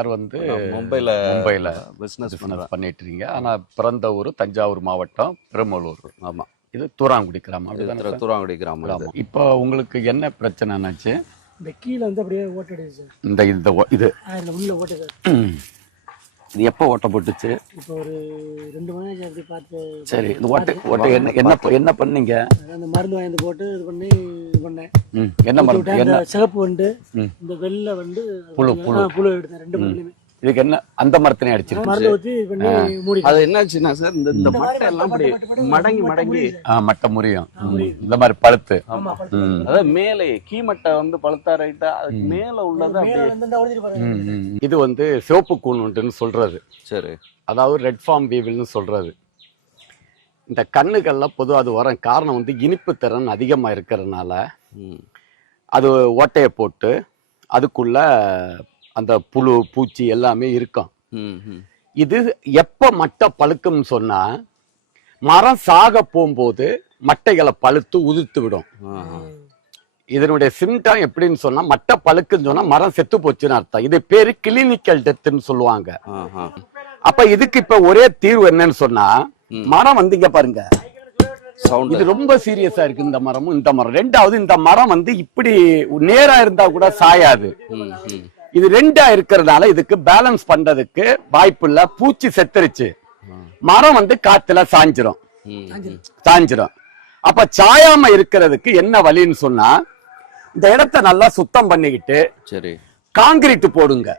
sir வந்து மும்பையில் மும்பையில் பிஸ்னஸ் பண்ணிட்டு இருக்கீங்க ஆனால் பிறந்த ஊர் தஞ்சாவூர் மாவட்டம் பெருமலூர் ஆமாம் இது தூராங்குடி கிராமம் அப்படி தூராங்குடி கிராமம் இப்போ உங்களுக்கு என்ன பிரச்சனைனாச்சு இந்த கீழே வந்து அப்படியே ஓட்டடி சார் இந்த இந்த இது உள்ள சார் இது எப்போ ஓட்டை போட்டுச்சு இப்போ ஒரு ரெண்டு மணி நேரம் பார்த்து சரி இந்த ஓட்ட ஓட்ட என்ன என்ன என்ன பண்ணீங்க அந்த மருந்து வாங்கி போட்டு இது பண்ணி இது பண்ணேன் என்ன மருந்து என்ன சிகப்பு வந்து இந்த வெள்ளை வந்து புழு புழு புழு எடுத்தேன் ரெண்டு மணி இதுக்கு என்ன அந்த மரத்தினை அடிச்சிருக்கு அது என்னாச்சுன்னா சார் இந்த இந்த மட்டை எல்லாம் மடங்கி மடங்கி மட்டை முறியும் இந்த மாதிரி பழுத்து அதாவது மேலே கீமட்டை வந்து பழுத்தா ரைட்டா அதுக்கு மேல உள்ளது இது வந்து சிவப்பு கூணுன்ட்டுன்னு சொல்றது சரி அதாவது ரெட் ஃபார்ம் பீவில்னு சொல்றது இந்த கண்ணுகள்லாம் பொதுவாக அது வர காரணம் வந்து இனிப்பு திறன் அதிகமாக இருக்கிறதுனால அது ஓட்டையை போட்டு அதுக்குள்ள அந்த புழு பூச்சி எல்லாமே இருக்கும் இது எப்போ மட்டை பழுக்கும்னு சொன்னால் மரம் சாக போகும்போது மட்டைகளை பழுத்து உதிர்த்து விடும் இதனுடைய சிம்டம் எப்படின்னு சொன்னா மட்டை பழுக்குன்னு சொன்னா மரம் செத்து போச்சுன்னு அர்த்தம் இது பேரு கிளினிக்கல் டெத்துன்னு சொல்லுவாங்க அப்ப இதுக்கு இப்ப ஒரே தீர்வு என்னன்னு சொன்னா மரம் வந்து இங்க பாருங்க இது ரொம்ப சீரியஸா இருக்கு இந்த மரமும் இந்த மரம் ரெண்டாவது இந்த மரம் வந்து இப்படி நேரா இருந்தா கூட சாயாது இது ரெண்டா இருக்கிறதுனால இதுக்கு பேலன்ஸ் பண்றதுக்கு வாய்ப்பு இல்ல பூச்சி செத்துருச்சு மரம் வந்து காத்துல சாஞ்சிரும் சாஞ்சிரும் அப்ப சாயாம இருக்கிறதுக்கு என்ன வழின்னு சொன்னா இந்த இடத்த நல்லா சுத்தம் பண்ணிக்கிட்டு சரி காங்கிரீட் போடுங்க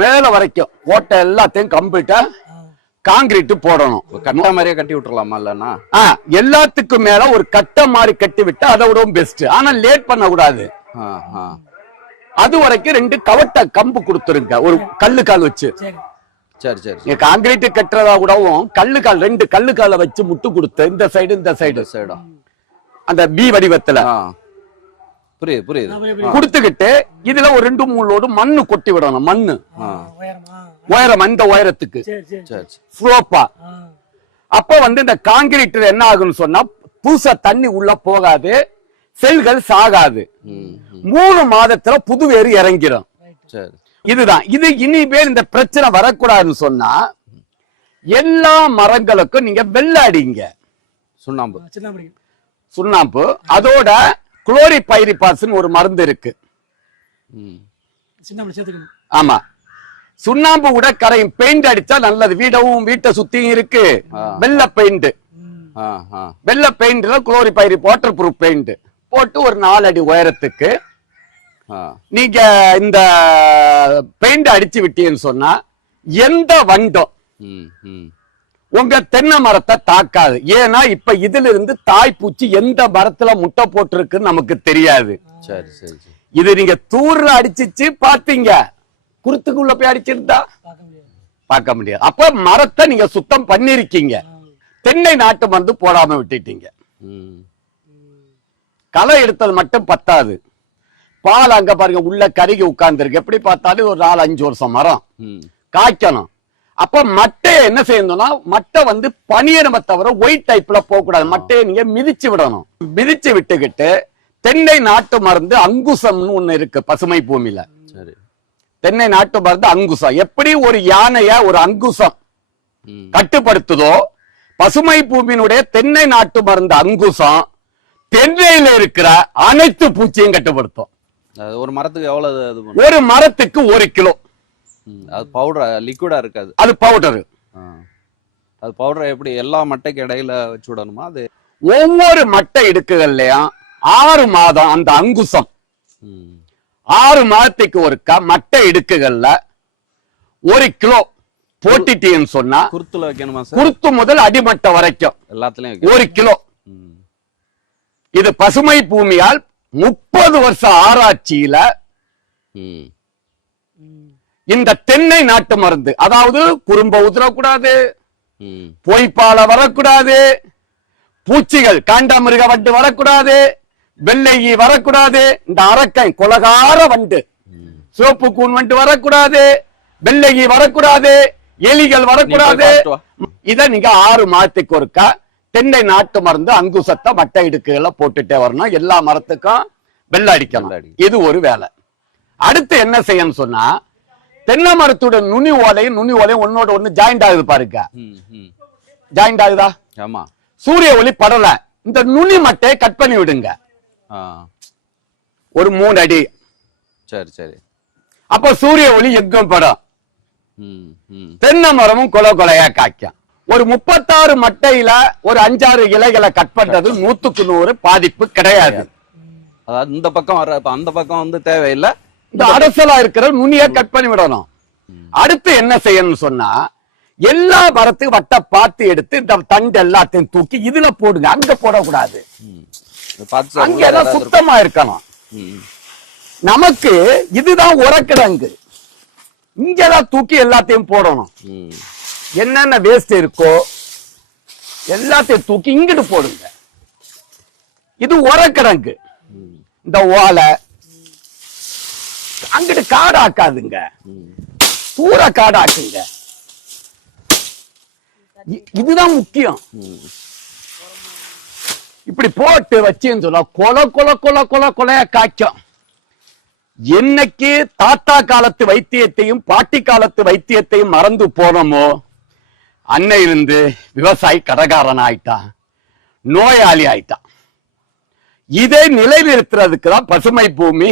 மேல வரைக்கும் ஓட்டை எல்லாத்தையும் கம்ப்ளீட்டா காங்கிரீட் போடணும் கட்ட மாதிரியே கட்டி விட்டுறலாமா இல்லன்னா எல்லாத்துக்கும் மேல ஒரு கட்ட மாதிரி கட்டி விட்டா அதை விடவும் பெஸ்ட் ஆனா லேட் பண்ண கூடாது அது வரைக்கும் ரெண்டு கவட்ட கம்பு கொடுத்துருங்க ஒரு கல்லு கால் வச்சு சரி சரி நீங்க காங்கிரீட் கட்டுறதா கூடவும் கல்லு கால் ரெண்டு கல்லு காலை வச்சு முட்டு கொடுத்து இந்த சைடு இந்த சைடு சைடும் அந்த பி வடிவத்துல புரியுது புரியுது கொடுத்துக்கிட்டு இதுல ஒரு ரெண்டு மூணு லோடு மண்ணு கொட்டி விடணும் மண்ணு உயரம் அந்த உயரத்துக்கு ஸ்லோப்பா அப்ப வந்து இந்த காங்கிரீட் என்ன ஆகுன்னு சொன்னா பூசா தண்ணி உள்ள போகாது செல்கள் சாகாது மூணு மாதத்துல புது இறங்கிடும் இதுதான் இது இனிமேல் இந்த பிரச்சனை வரக்கூடாதுன்னு சொன்னா எல்லா மரங்களுக்கும் நீங்க வெள்ளாடிங்க சுண்ணாம்பு சுண்ணாம்பு அதோட குளோரி பைரிபாஸ்ன்னு ஒரு மருந்து இருக்கு ஆமா சுண்ணாம்பு உடக்கரையும் கரையும் பெயிண்ட் அடிச்சா நல்லது வீடவும் வீட்டை சுத்தியும் இருக்கு வெள்ள பெயிண்ட் வெள்ள பெயிண்ட் குளோரி பைரி வாட்டர் ப்ரூஃப் பெயிண்ட் போட்டு ஒரு நாலு அடி உயரத்துக்கு நீங்க இந்த பெயிண்ட் அடிச்சு விட்டீங்கன்னு சொன்னா எந்த வண்டம் உங்க தென்னை மரத்தை தாக்காது ஏன்னா இப்ப இதுல இருந்து தாய்ப்பூச்சி எந்த மரத்துல முட்டை போட்டிருக்குன்னு நமக்கு தெரியாது இது நீங்க தூர்ல அடிச்சிச்சு பாத்தீங்க குருத்துக்குள்ள போய் அடிச்சிருந்தா பார்க்க முடியாது அப்ப மரத்தை நீங்க சுத்தம் பண்ணிருக்கீங்க தென்னை நாட்டு மருந்து போடாம விட்டுட்டீங்க களை எடுத்தது மட்டும் பத்தாது பால் அங்க பாருங்க உள்ள கருகி உட்கார்ந்துருக்கு எப்படி பார்த்தாலும் ஒரு நாலு அஞ்சு வருஷம் மரம் காய்க்கணும் அப்ப மட்டையை என்ன செய்யணும்னா மட்டை வந்து பனியனம தவிர ஒயிட் டைப்ல போகக்கூடாது மட்டையை நீங்க மிதிச்சு விடணும் மிதிச்சு விட்டுக்கிட்டு தென்னை நாட்டு மருந்து அங்குசம்னு ஒண்ணு இருக்கு பசுமை பூமியில தென்னை நாட்டு மருந்து அங்குசம் எப்படி ஒரு யானைய ஒரு அங்குசம் கட்டுப்படுத்துதோ பசுமை பூமியினுடைய தென்னை நாட்டு மருந்து அங்குசம் தென்னையில இருக்கிற அனைத்து பூச்சியும் கட்டுப்படுத்தும் ஒரு மரத்துக்கு எவ்வளவு ஒரு மரத்துக்கு ஒரு கிலோ அது பவுடர் லிக்விடா இருக்காது அது பவுடரு அது பவுடர் எப்படி எல்லா மட்டைக்கு இடையில வச்சு விடணுமா அது ஒவ்வொரு மட்டை இடுக்குகள்லயும் ஆறு மாதம் அந்த அங்குசம் ஆறு மாதத்துக்கு ஒருக்கா மட்டை இடுக்குகள்ல ஒரு கிலோ போட்டிட்டீங்கன்னு சொன்னா குருத்துல வைக்கணுமா குருத்து முதல் அடிமட்டை வரைக்கும் எல்லாத்துலயும் ஒரு கிலோ இது பசுமை பூமியால் முப்பது வருஷ ஆராய்ச்சியில இந்த தென்னை நாட்டு மருந்து அதாவது குறும்ப உதிரக்கூடாது பொய்ப்பால வரக்கூடாது பூச்சிகள் மிருக வண்டு வரக்கூடாது வெள்ளையி வரக்கூடாது இந்த அரக்கை கொலகார வண்டு சோப்பு கூன் வண்டு வரக்கூடாது வெள்ளையி வரக்கூடாது எலிகள் வரக்கூடாது இத நீங்க ஆறு மாதத்துக்கு ஒருக்கா தென்னை நாட்டு மருந்து அங்கு அங்குசத்தை மட்டை இடுக்குகளை போட்டுட்டே வரணும் எல்லா மரத்துக்கும் வெள்ள அடிக்கணும் இது ஒரு வேலை அடுத்து என்ன செய்யணும் சொன்னா தென்னை மரத்தோட நுனி ஓலையும் நுனி ஓலையும் ஒன்னோட ஒண்ணு ஜாயிண்ட் ஆகுது பாருங்க ஜாயிண்ட் ஆகுதா ஆமா சூரிய ஒளி படல இந்த நுனி மட்டையை கட் பண்ணி விடுங்க ஒரு மூணு அடி சரி சரி அப்ப சூரிய ஒளி எங்கும் படம் தென்னை மரமும் கொலை கொலையா காய்க்கும் ஒரு முப்பத்தாறு மட்டையில ஒரு அஞ்சாறு இலைகளை கட் பண்றது நூத்துக்கு நூறு பாதிப்பு கிடையாது அதாவது இந்த பக்கம் வர அந்த பக்கம் வந்து தேவையில்லை இந்த அரசலா இருக்கிற நுனிய கட் பண்ணி விடணும் அடுத்து என்ன செய்யணும்னு சொன்னா எல்லா மரத்தையும் வட்ட பார்த்து எடுத்து இந்த தண்டு எல்லாத்தையும் தூக்கி இதுல போடுங்க அங்க போடக்கூடாது அங்கதான் சுத்தமா இருக்கணும் நமக்கு இதுதான் உரக்கிழங்கு இங்கதான் தூக்கி எல்லாத்தையும் போடணும் என்னென்ன வேஸ்ட் இருக்கோ எல்லாத்தையும் தூக்கி இங்கிட்டு போடுங்க இது உரக்கிடங்கு இந்த ஓலை அங்கிட்டு காடாக்காதுங்க தூர காடாக்குங்க இதுதான் முக்கியம் இப்படி போட்டு வச்சுன்னு சொல்ல கொல கொல கொல கொல கொலைய காய்ச்சம் என்னைக்கு தாத்தா காலத்து வைத்தியத்தையும் பாட்டி காலத்து வைத்தியத்தையும் மறந்து போனோமோ அன்னை இருந்து விவசாயி கடகாரன் ஆயிட்டான் நோயாளி ஆயிட்டான் இதை நிலைநிறுத்துறதுக்கு தான் பசுமை பூமி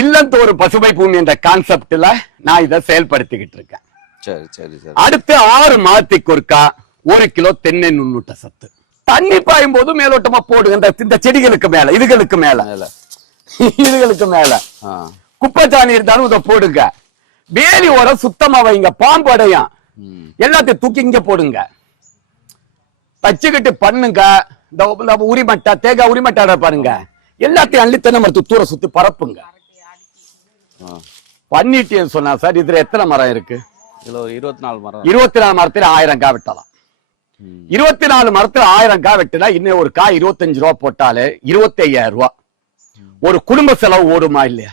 இல்லந்தோறு பசுமை பூமி என்ற கான்செப்ட்ல நான் இதை செயல்படுத்திக்கிட்டு இருக்கேன் சரி சரி சரி அடுத்து ஆறு மாதத்துக்கு ஒருக்கா ஒரு கிலோ தென்னை நுண்ணுட்ட சத்து தண்ணி பாயும் போது மேலோட்டமா போடுகின்ற இந்த செடிகளுக்கு மேல இதுகளுக்கு மேல இதுகளுக்கு மேல குப்பை சாணி இருந்தாலும் இதை போடுங்க வேலி ஓட சுத்தமா வைங்க பாம்பு அடையும் எல்லாத்தையும் தூக்கி இங்க போடுங்க தச்சுக்கிட்டு பண்ணுங்க இந்த உரிமட்டா தேகா உரிமட்டா பாருங்க எல்லாத்தையும் அள்ளி மரத்து தூர சுத்தி பரப்புங்க பண்ணிட்டு சொன்னா சார் இதுல எத்தனை மரம் இருக்கு இருபத்தி நாலு மரம் இருபத்தி நாலு மரத்துல ஆயிரம் கா வெட்டலாம் இருபத்தி நாலு மரத்துல ஆயிரம் கா வெட்டினா இன்னும் ஒரு காய் இருபத்தஞ்சு ரூபா போட்டாலே இருபத்தி ஐயாயிரம் ரூபா ஒரு குடும்ப செலவு ஓடுமா இல்லையா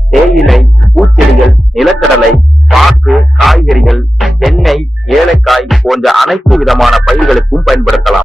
தேயிலை பூச்செடிகள் நிலக்கடலை பாக்கு காய்கறிகள் எண்ணெய் ஏலக்காய் போன்ற அனைத்து விதமான பயிர்களுக்கும் பயன்படுத்தலாம்